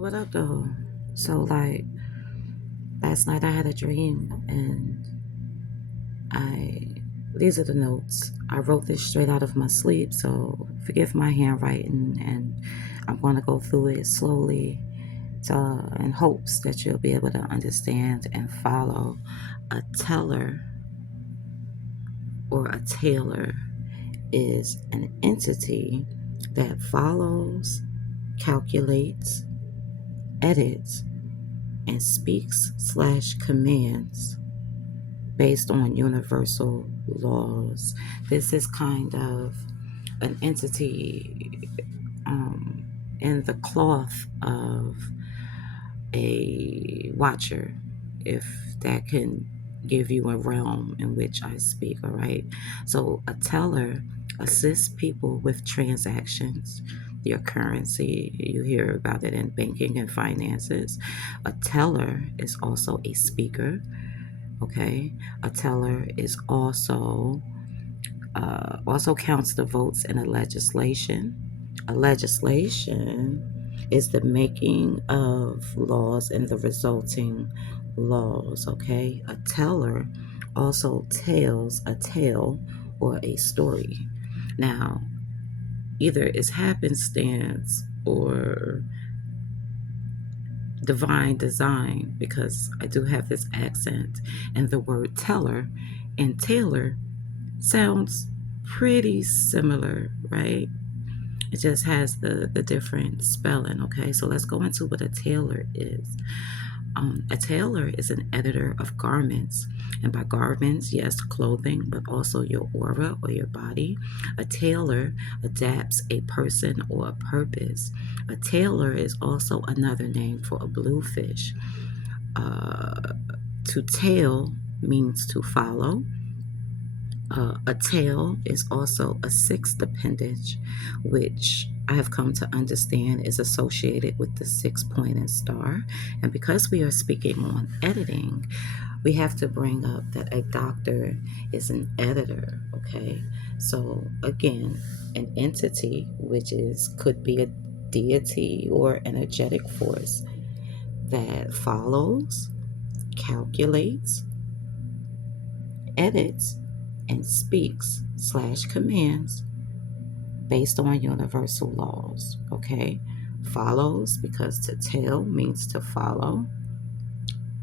What up, though? So, like, last night I had a dream, and I. These are the notes. I wrote this straight out of my sleep, so forgive my handwriting, and I'm going to go through it slowly in hopes that you'll be able to understand and follow. A teller or a tailor is an entity that follows, calculates, edits, and speaks/commands based on universal laws. This is kind of an entity um, in the cloth of a watcher, if that can give you a realm in which I speak, all right? So, a teller assists people with transactions, your currency. You hear about it in banking and finances. A teller is also a speaker, okay? A teller is also counts the votes in a legislation. A legislation is the making of laws and the resulting laws, okay? A teller also tells a tale or a story. Now, either it's happenstance or divine design, because I do have this accent, and the word teller and tailor sounds pretty similar, right? It just has the different spelling, okay? So let's go into what a tailor is. A tailor is an editor of garments. And by garments, yes, clothing, but also your aura or your body. A tailor adapts a person or a purpose. A tailor is also another name for a bluefish. Uh, to tail means to follow. A tail is also a sixth appendage, which I have come to understand is associated with the six-pointed star. And because we are speaking on editing, we have to bring up that a doctor is an editor, okay? So again, an entity, which is could be a deity or energetic force that follows, calculates, edits, and speaks/commands based on universal laws. Okay, follows because to tell means to follow,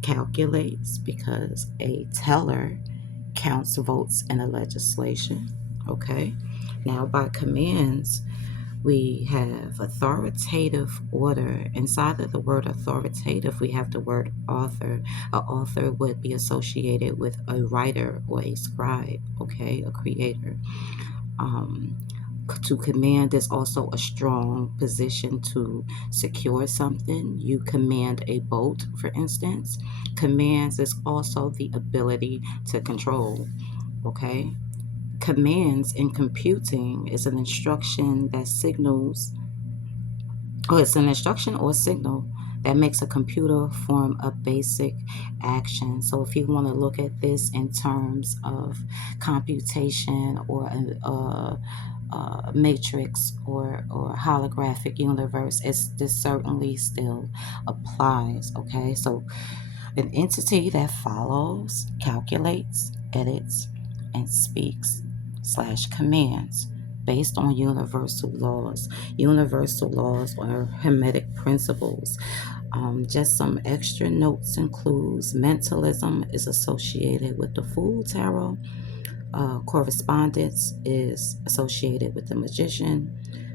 calculates because a teller counts votes in a legislation. Okay, now by commands, we have authoritative order. Inside of the word authoritative, we have the word author. An author would be associated with a writer or a scribe, okay, a creator. Um, to command is also a strong position to secure something. You command a boat, for instance. Commands is also the ability to control, okay? Commands in computing is an instruction that signals, or it's an instruction or signal that makes a computer form a basic action. So if you want to look at this in terms of computation or a matrix or holographic universe, this certainly still applies. Okay, so an entity that follows, calculates, edits, and speaks/commands based on universal laws. Universal laws are hermetic principles. Just some extra notes and clues. Mentalism is associated with the Fool Tarot. Correspondence is associated with the Magician.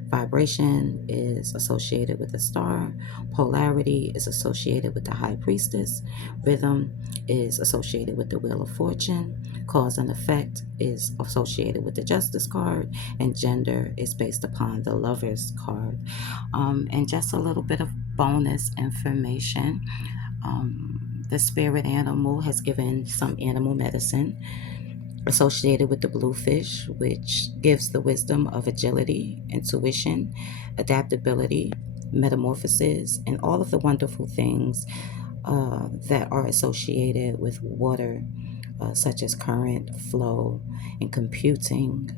Vibration is associated with the star. Polarity is associated with the High Priestess. Rhythm is associated with the Wheel of Fortune. Cause and effect is associated with the Justice card. And gender is based upon the Lover's card. And just a little bit of bonus information. The spirit animal has given some animal medicine associated with the bluefish, which gives the wisdom of agility, intuition, adaptability, metamorphosis, and all of the wonderful things that are associated with water, such as current, flow, and computing.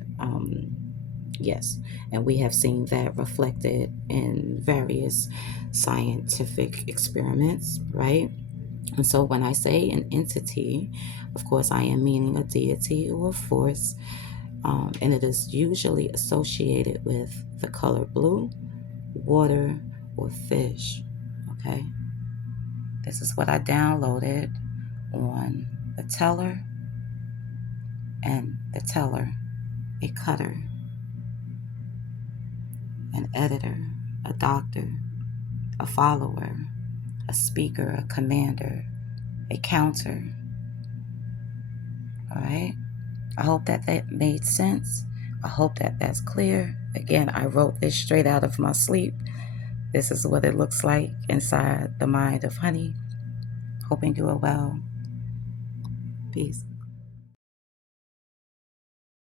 Yes, and we have seen that reflected in various scientific experiments, right? And so when I say an entity, of course, I am meaning a deity or a force, and it is usually associated with the color blue, water, or fish. Okay, this is what I downloaded on the teller and the teller, a cutter, an editor, a doctor, a follower, a speaker, a commander, a counter. All right. I hope that that made sense. I hope that that's clear. Again, I wrote this straight out of my sleep. This is what it looks like inside the mind of Honey. Hoping you are well. Peace.